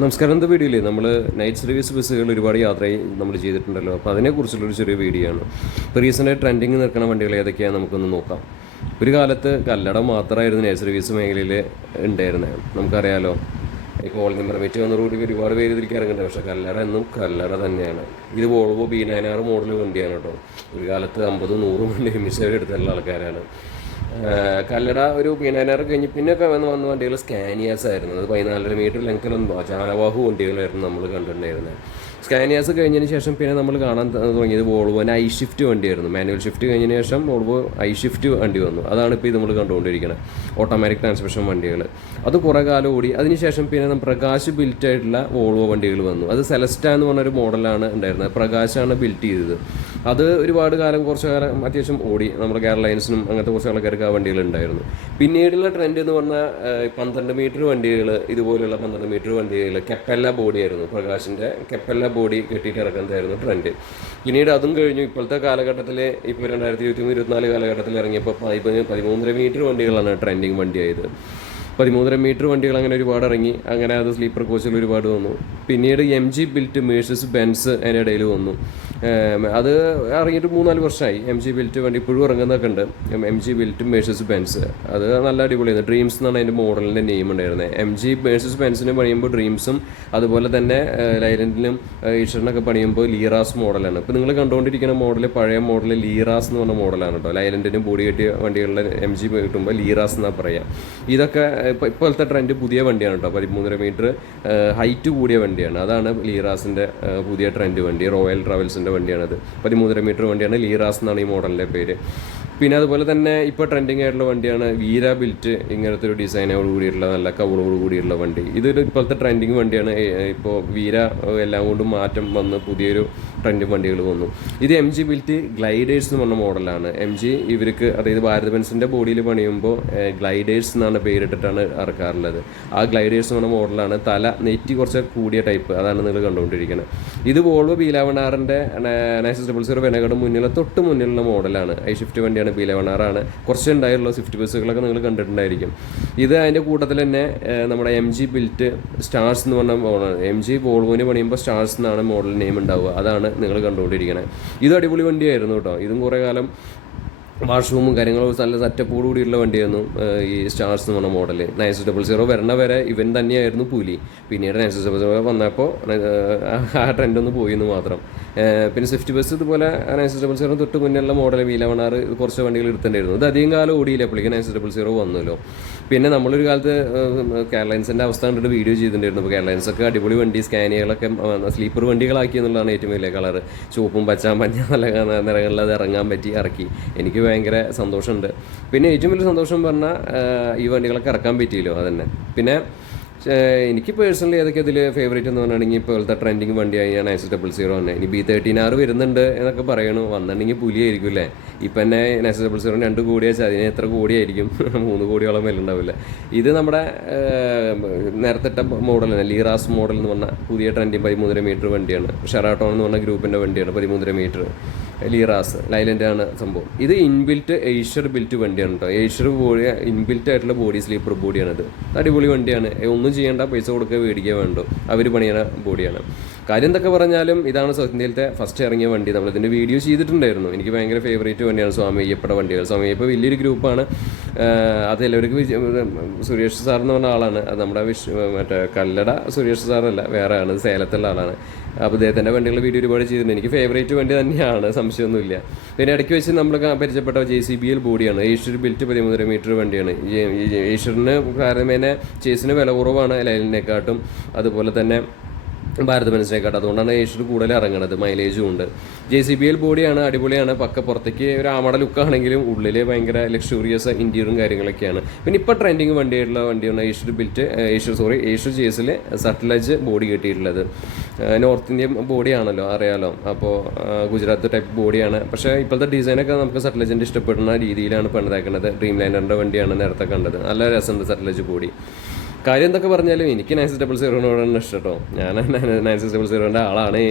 നമസ്കാരം. എന്താ വീഡിയോയിൽ നമ്മൾ നൈറ്റ് സർവീസ് ബസ്സുകൾ ഒരുപാട് യാത്ര നമ്മൾ ചെയ്തിട്ടുണ്ടല്ലോ. അപ്പോൾ അതിനെക്കുറിച്ചുള്ളൊരു ചെറിയ വീഡിയോ ആണ്. ഇപ്പോൾ റീസെന്റായി ട്രെൻഡിങ് നിൽക്കുന്ന വണ്ടികൾ ഏതൊക്കെയാണ് നമുക്കൊന്ന് നോക്കാം. ഒരു കാലത്ത് കല്ലട മാത്രമായിരുന്നു നൈറ്റ് സർവീസ് മേഖലയിൽ ഉണ്ടായിരുന്നത് നമുക്കറിയാലോ ഇപ്പോൾ ഓൾ നമ്പർ വെച്ച് വന്നതോടുകൂടി ഒരുപാട് പേര് ഇതിലേക്ക് ഇറങ്ങുന്നുണ്ട്. പക്ഷേ കല്ലട എന്നും കല്ലട തന്നെയാണ്. ഇത് വോൾവോ ബി നയൻ ആറ് മോഡൽ വണ്ടിയാണ് കേട്ടോ. ഒരു കാലത്ത് അമ്പതും നൂറും വണ്ടി മിസ് എടുത്തുള്ള ആൾക്കാരാണ്. കല്ലട ഒരു പീനാനാറ് കഴിഞ്ഞ് പിന്നെ വന്ന് വന്ന വണ്ടികൾ സ്കാനിയാസ് ആയിരുന്നു അത് പതിനാലര മീറ്റർ ലെങ്ത്തിലൊന്നും ചാലവാഹു വണ്ടികളായിരുന്നു നമ്മൾ കണ്ടിട്ടുണ്ടായിരുന്നത്. സ്കാനിയാസ് കഴിഞ്ഞതിന് ശേഷം പിന്നെ നമ്മൾ കാണാൻ തുടങ്ങിയത് വോൾവോന്റെ ഐ ഷിഫ്റ്റ് വണ്ടി ആയിരുന്നു മാനുവൽ ഷിഫ്റ്റ് കഴിഞ്ഞതിന് ശേഷം വോൾവോ ഐ ഷിഫ്റ്റ് വണ്ടി വന്നു. അതാണ് ഇപ്പോൾ നമ്മൾ കണ്ടുകൊണ്ടിരിക്കുന്നത് ഓട്ടോമാറ്റിക് ട്രാൻസ്മിഷൻ വണ്ടികൾ അത് കുറേ കാലം ഓടി. അതിനുശേഷം പിന്നെ പ്രകാശ് ബിൽറ്റ് ആയിട്ടുള്ള വോൾവോ വണ്ടികൾ വന്നു. അത് സെലസ്റ്റ എന്ന് പറഞ്ഞൊരു മോഡലാണ് ഉണ്ടായിരുന്നത്. പ്രകാശാണ് ബിൽറ്റ് ചെയ്തത്. അത് ഒരുപാട് കാലം കുറച്ച് കാലം അത്യാവശ്യം ഓടി. നമ്മുടെ കേരളൈൻസിനും അങ്ങനത്തെ കുറച്ച് ആൾക്കാർക്ക് ആ വണ്ടികൾ ഉണ്ടായിരുന്നു. പിന്നീടുള്ള ട്രെൻഡ് എന്ന് പറഞ്ഞാൽ പന്ത്രണ്ട് മീറ്റർ വണ്ടികൾ ഇതുപോലെയുള്ള പന്ത്രണ്ട് മീറ്റർ വണ്ടികൾ കെപ്പല്ല ബോഡിയായിരുന്നു പ്രകാശിന്റെ കെപ്പല്ല ബോഡി കെട്ടിയിട്ട് ഇറക്കുന്നതായിരുന്നു ട്രെൻഡ്. പിന്നീട് അതും കഴിഞ്ഞു. ഇപ്പോഴത്തെ കാലഘട്ടത്തിൽ ഇപ്പോൾ രണ്ടായിരത്തി ഇരുപത്തി മൂന്ന് ഇരുപത്തിനാല് കാലഘട്ടത്തിൽ ഇറങ്ങിയപ്പോൾ പതിമൂന്ന് പതിമൂന്നര മീറ്റർ വണ്ടികളാണ് ട്രെൻഡിങ് വണ്ടിയായത് പതിമൂന്നര മീറ്റർ വണ്ടികൾ അങ്ങനെ ഒരുപാട് ഇറങ്ങി. അങ്ങനെ അത് സ്ലീപ്പർ കോച്ചുകൾ ഒരുപാട് വന്നു. പിന്നീട് M G built Mercedes Benz അതിനിടയിൽ വന്നു. അത് ഇറങ്ങിയിട്ട് മൂന്നാൽ വർഷമായി എം ജി ബിൽറ്റ് വണ്ടി ഇപ്പോഴും ഇറങ്ങുന്നൊക്കെ ഉണ്ട് M G built Mercedes Benz അത് നല്ല അടിപൊളിയാണ് ഡ്രീംസ് എന്നാണ് അതിന്റെ മോഡലിന്റെ നെയിം ഉണ്ടായിരുന്നത് എം ജി മേഴ്സസ് ബെൻസിന് പണിയുമ്പോൾ ഡ്രീംസും അതുപോലെ തന്നെ ലൈലൻഡിലും ഈശ്വറിനൊക്കെ പണിയുമ്പോൾ ലീറാസ് മോഡലാണ് ഇപ്പോൾ നിങ്ങൾ കണ്ടുകൊണ്ടിരിക്കുന്ന മോഡൽ പഴയ മോഡൽ ലീറാസ് എന്ന് പറഞ്ഞ മോഡലാണ് കേട്ടോ ലൈലൻഡിനും ബോഡി കെട്ടിയ വണ്ടികളിലെ എം ജി കിട്ടുമ്പോൾ ലീറാസ് എന്നാണ് പറയുക ഇതൊക്കെ ഇപ്പോൾ ഇപ്പോഴത്തെ ട്രെൻഡ് പുതിയ വണ്ടിയാണ് കേട്ടോ പതിമൂന്നര മീറ്റർ ഹൈറ്റ് കൂടിയ വണ്ടിയാണ്. അതാണ് ലീറാസിന്റെ പുതിയ ട്രെൻഡ് വണ്ടി. റോയൽ ട്രാവൽസിന്റെ വണ്ടിയാണത്. പതിമൂന്നര മീറ്റർ വണ്ടിയാണ് ലീറാസ് എന്നാണ് ഈ മോഡലിന്റെ പേര്. പിന്നെ അതുപോലെ തന്നെ ഇപ്പോൾ ട്രെൻഡിങ് ആയിട്ടുള്ള വണ്ടിയാണ് വീര ബിൽറ്റ് ഇങ്ങനത്തെ ഒരു ഡിസൈനോട് കൂടിയിട്ടുള്ള നല്ല കവളോട് കൂടിയുള്ള വണ്ടി. ഇതൊരു ഇപ്പോഴത്തെ ട്രെൻഡിങ് വണ്ടിയാണ്. ഇപ്പോൾ വീര എല്ലാം കൊണ്ടും മാറ്റം വന്ന് പുതിയൊരു ട്രെൻഡ് വണ്ടികൾ വന്നു. ഇത് എം ജി ബിൽറ്റ് ഗ്ലൈഡേഴ്സ് എന്ന് പറഞ്ഞ മോഡലാണ്. എം ജി ഇവർക്ക് അതായത് ഭാരത് ബെൻസിന്റെ ബോഡിയിൽ പണിയുമ്പോൾ ഗ്ലൈഡേഴ്സ് എന്നാണ് പേരിട്ടിട്ടാണ് ഇറക്കാറുള്ളത്. ആ ഗ്ലൈഡേഴ്സ് എന്ന് പറഞ്ഞ മോഡലാണ് തല നെറ്റി കുറച്ച് കൂടിയ ടൈപ്പ് അതാണ് നിങ്ങൾ കണ്ടുകൊണ്ടിരിക്കുന്നത്. ഇത് വോൾവോ ബി ലെവൻ ആറിന്റെ നയൻ ഡബിൾ സീറോ വെനകയുടെ മുന്നിലെ തൊട്ട് മുന്നിലുള്ള മോഡലാണ്. ഐ ഷിഫ്റ്റ് വണ്ടിയാണ് ബി ലെവൻ ആറാണ് കുറച്ച് ഉണ്ടായുള്ള സ്വിഫ്റ്റ് ബസ്സുകളൊക്കെ നിങ്ങൾ കണ്ടിട്ടുണ്ടായിരിക്കും. ഇത് അതിന്റെ കൂട്ടത്തിൽ തന്നെ നമ്മുടെ എം ജി ബിൽറ്റ് സ്റ്റാർസ് എന്ന് പറഞ്ഞ മോഡലാണ്. എം ജി വോൾവോന് പണിയുമ്പോൾ സ്റ്റാർസ് എന്നാണ് മോഡൽ നെയിം ഉണ്ടാവുക. അതാണ് നിങ്ങൾ കണ്ടുകൊണ്ടിരിക്കണേ. ഇത് അടിപൊളി വണ്ടിയായിരുന്നു കേട്ടോ. ഇതും കുറേ കാലം വാഷ്റൂമും കാര്യങ്ങളും നല്ല സെറ്റപ്പോട് കൂടിയുള്ള വണ്ടിയായിരുന്നു. ഈ സ്റ്റാർസ് എന്ന് പറഞ്ഞ model nine six double zero വരണ വരെ ഇവൻ തന്നെയായിരുന്നു പുലി. പിന്നീട് നയൻ സിക്സ് ഡബിൾ സീറോ വന്നപ്പോൾ ആ ട്രെൻഡ് ഒന്ന് പോയി എന്ന് മാത്രം. പിന്നെ സ്വിഫ്റ്റ് ബസ് ഇതുപോലെ നയൻ സിക്സ് ഡബിൾ സീറോ തൊട്ട് മുന്നിലുള്ള മോഡൽ വി ലെവൻ ആറ് കുറച്ച് വണ്ടികൾ എടുത്തിട്ടുണ്ടായിരുന്നു. ഇത് അധികം കാലം ഓടിയില്ല അപ്പോഴേക്കും നയൻ സിക്സ് ഡബിൾ സീറോ വന്നല്ലോ. പിന്നെ നമ്മളൊരു കാലത്ത് കെയർലൈൻസിന്റെ അവസ്ഥ കണ്ടിട്ട് വീഡിയോ ചെയ്തിട്ടുണ്ടായിരുന്നു. അപ്പോൾ കേരളൈൻസൊക്കെ അടിപൊളി വണ്ടി സ്കാനികളൊക്കെ സ്ലീപ്പർ വണ്ടികളാക്കി എന്നുള്ളതാണ് ഏറ്റവും വലിയ കളർ ചുവപ്പും പച്ച മഞ്ഞ നല്ല നിറങ്ങളിൽ അത് ഇറങ്ങാൻ പറ്റി ഇറക്കി. എനിക്ക് ഭയങ്കര സന്തോഷമുണ്ട്. പിന്നെ ഏറ്റവും വലിയ സന്തോഷം പറഞ്ഞാൽ ഈ വണ്ടികളൊക്കെ ഇറക്കാൻ പറ്റിയല്ലോ അതന്നെ. പിന്നെ എനിക്ക് പേഴ്സണലി ഏതൊക്കെ ഇതിൽ ഫേവറേറ്റ് എന്ന് പറഞ്ഞിട്ടുണ്ടെങ്കിൽ ഇപ്പോഴത്തെ ട്രെൻഡിങ് വണ്ടിയായി ഞാൻ നൈസ് ഡബിൾ സീറോ തന്നെ. ഇനി ബി തേർട്ടീൻ ആറ് വരുന്നുണ്ട് എന്നൊക്കെ പറയണു. വന്നിട്ടുണ്ടെങ്കിൽ പുലിയായിരിക്കും അല്ലേ? ഇപ്പം തന്നെ നൈസ് ഡബിൾ സീറോ രണ്ട് കോടി വെച്ചാൽ അതിന് എത്ര കോടിയായിരിക്കും? മൂന്ന് കോടിയോളം വരുന്നുണ്ടാവില്ല ഇത് നമ്മുടെ നേരത്തെ മോഡലാണ് ലീറാസ് മോഡൽ എന്ന് പറഞ്ഞ പുതിയ ട്രെൻഡിങ് പതിമൂന്നര മീറ്റർ വണ്ടിയാണ്. ഷെറാട്ടോൺ എന്ന് പറഞ്ഞ ഗ്രൂപ്പിന്റെ വണ്ടിയാണ് പതിമൂന്നര മീറ്റർ ലീറാസ് ലൈലന്റെ ആണ് സംഭവം. ഇത് ഇൻബിൽറ്റ് ഏഷ്യർ ബിൽറ്റ് വണ്ടിയാണ് കേട്ടോ ഏഷ്യർ ബോഡി ഇൻബിൽറ്റ് ആയിട്ടുള്ള ബോഡി സ്ലീപ്പർ ബോഡിയാണിത്. അടിപൊളി വണ്ടിയാണ്. ഒന്നും ചെയ്യേണ്ട പൈസ കൊടുക്കുക മേടിക്കുക വേണ്ടോ. അവർ പണിയുന്ന ബോഡിയാണ്. കാര്യം എന്തൊക്കെ പറഞ്ഞാലും ഇതാണ് സൗത്ത് ഇന്ത്യയിലത്തെ ഫസ്റ്റ് ഇറങ്ങിയ വണ്ടി. നമ്മൾ ഇതിന്റെ വീഡിയോ ചെയ്തിട്ടുണ്ടായിരുന്നു. എനിക്ക് ഭയങ്കര ഫേവറേറ്റ് വണ്ടിയാണ് സ്വാമി അയ്യപ്പയുടെ വണ്ടികൾ. സ്വാമി അയ്യപ്പ വലിയൊരു ഗ്രൂപ്പാണ്. അത് എല്ലാവർക്കും വിജയ സുരേഷ് സാർ എന്ന് പറഞ്ഞ ആളാണ്. അത് നമ്മുടെ വിഷ് മറ്റേ കല്ലട സുരേഷ് സാറല്ല വേറെ ആണ് സേലത്തുള്ള ആളാണ്. അപ്പോൾ അദ്ദേഹത്തിന്റെ വണ്ടികൾ വീഡിയോ ഒരുപാട് ചെയ്തിട്ടുണ്ട്. എനിക്ക് ഫേവറേറ്റ് വണ്ടി തന്നെയാണ് സംശയമൊന്നുമില്ല. പിന്നെ ഇടയ്ക്ക് വെച്ച് നമ്മൾ പരിചയപ്പെട്ട ജെ സി ബി എൽ ബോഡിയാണ്. ഏഷ്യർ ബിൽറ്റ് പതിമൂന്നര മീറ്റർ വണ്ടിയാണ്. ഏഷ്യറിന് കാരണമേനെ ചേസിന് വില കുറവാണ് ലൈലിനെക്കാട്ടും അതുപോലെ തന്നെ ഭാരത് ബെൻസിനെക്കാട്ടും അതുകൊണ്ടാണ് ഏഷ്യർ കൂടുതൽ ഇറങ്ങണത്. മൈലേജും ഉണ്ട്. ജെ സി ബി എൽ ബോഡിയാണ് അടിപൊളിയാണ്. പക്ക പുറത്തേക്ക് ഒരു ആമട ലുക്കാണെങ്കിലും ഉള്ളിൽ ഭയങ്കര ലക്ഷൂറിയസ് ഇന്റീരിയറും കാര്യങ്ങളൊക്കെയാണ്. പിന്നെ ഇപ്പോൾ ട്രെൻഡിങ് വണ്ടിയായിട്ടുള്ള വണ്ടിയാണ് ഏഷ്യർ ബിൽറ്റ് ഏഷ്യർ സോറി ഏഷ്യർ ചേസിൽ സട്ടലജ് ബോഡി കിട്ടിയിട്ടുള്ളത്. നോർത്ത് ഇന്ത്യൻ ബോഡിയാണല്ലോ അറിയാലോ. അപ്പോൾ ഗുജറാത്ത് ടൈപ്പ് ബോഡിയാണ് പക്ഷേ ഇപ്പോഴത്തെ ഡിസൈനൊക്കെ നമുക്ക് സട്ടലജിന്റെ ഇഷ്ടപ്പെടുന്ന രീതിയിലാണ് പണിതാക്കുന്നത്. ഡ്രീം ലൈനറിന്റെ വണ്ടിയാണ് നേരത്തെ കണ്ടത്. നല്ല രസമുണ്ട് സട്ടലജ് ബോഡി കാര്യം എന്തൊക്കെ പറഞ്ഞാലും എനിക്ക് നയൻ ഡബിൾ സീറോനോടാണ് ഇഷ്ടം കേട്ടോ. ഞാൻ നയൻ ഡബിൾ സീറോന്റെ ആളാണേ.